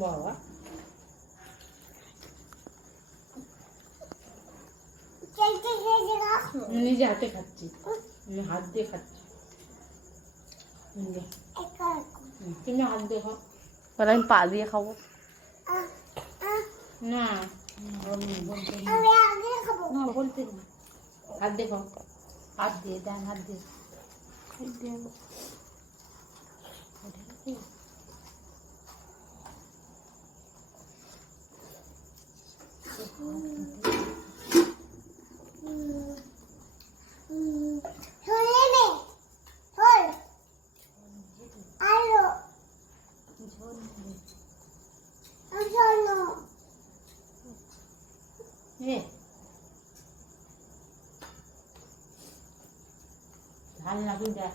বাবা নিজে হাতে খাচ্ছি, আমি হাত দিয়ে খাচ্ছি। তুমি হাত দিয়ে খাও। বলে আমি পা দিয়ে খাবো। না বলতে না, বলতে না, হাত দিয়ে খাও। হাত দিয়ে দেন, হাত দিয়ে। ঝাল লাগবে দেখ।